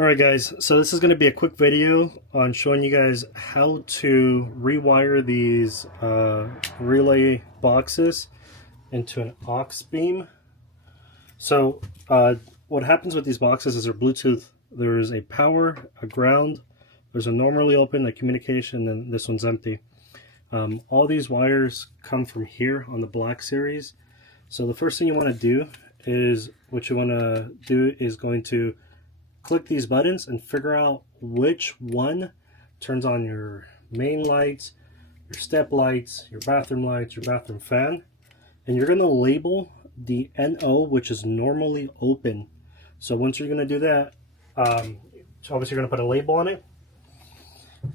Alright guys, so this is going to be a quick video on showing you guys how to rewire these relay boxes into an aux beam. So what happens with these boxes is they're Bluetooth. There's a power, a ground, there's a normally open, a communication, and this one's empty. All these wires come from here on the Black Series. So the first thing you want to do is going to click these buttons and figure out which one turns on your main lights, your step lights, your bathroom fan, and you're going to label the NO, which is normally open. So once you're going to do that, so obviously you're going to put a label on it,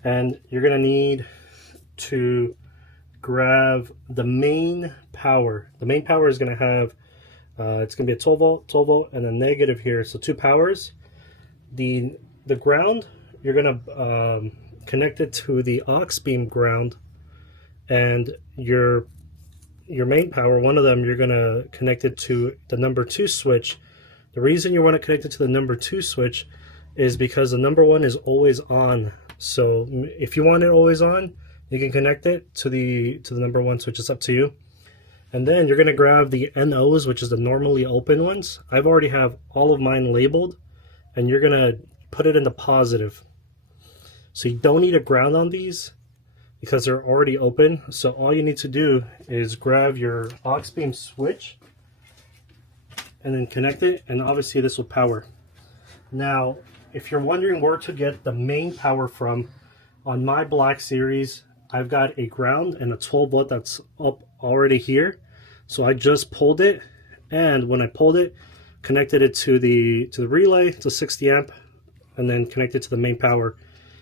and you're going to need to grab the main power. The main power is going to have it's going to be a 12 volt, and a negative here, so two powers. The ground, you're going to connect it to the aux beam ground, and your main power, one of them, you're going to connect it to the number 2 switch. The reason you want to connect it to the number 2 switch is because the number 1 is always on. So if you want it always on, you can connect it to the number 1 switch. It's up to you. And then you're going to grab the NOs, which is the normally open ones. I've already have all of mine labeled, and you're going to put it in the positive. So you don't need a ground on these because they're already open. So all you need to do is grab your aux beam switch and then connect it, and obviously this will power. Now, if you're wondering where to get the main power from, on my Black Series, I've got a ground and a 12 volt that's up already here. So I just pulled it, and when I pulled it, connected it to the relay. It's a 60 amp, and then connected to the main power.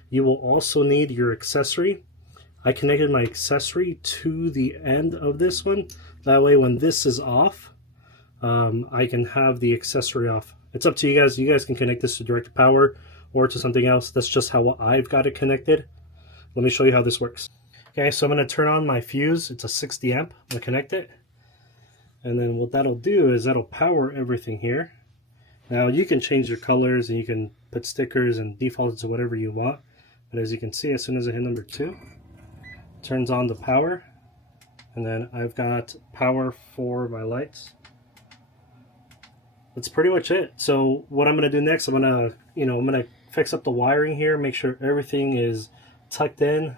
You will also need your accessory. I connected my accessory to the end of this one. That way when this is off, I can have the accessory off. It's up to you guys. You guys can connect this to direct power or to something else. That's just how I've got it connected. Let me show you how this works. Okay, so I'm going to turn on my fuse. It's a 60 amp. I'm going to connect it. And then what that'll do is that'll power everything here. Now you can change your colors and you can put stickers and default to whatever you want. But as you can see, as soon as I hit number 2, it turns on the power. And then I've got power for my lights. That's pretty much it. So what I'm going to do next, I'm going to fix up the wiring here, make sure everything is tucked in.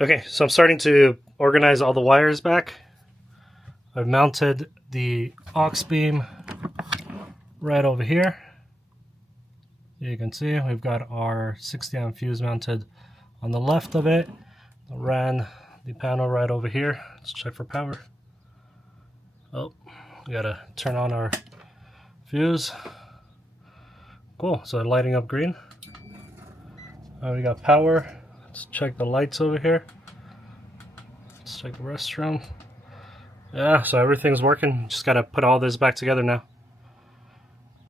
Okay, so I'm starting to organize all the wires back. I've mounted the aux beam right over here. You can see we've got our 60 amp fuse mounted on the left of it. I ran the panel right over here. Let's check for power. Oh, we gotta turn on our fuse. Cool, so lighting up green. We got power. Let's check the lights over here. Let's check the restroom. Yeah, so everything's working. Just gotta put all this back together now.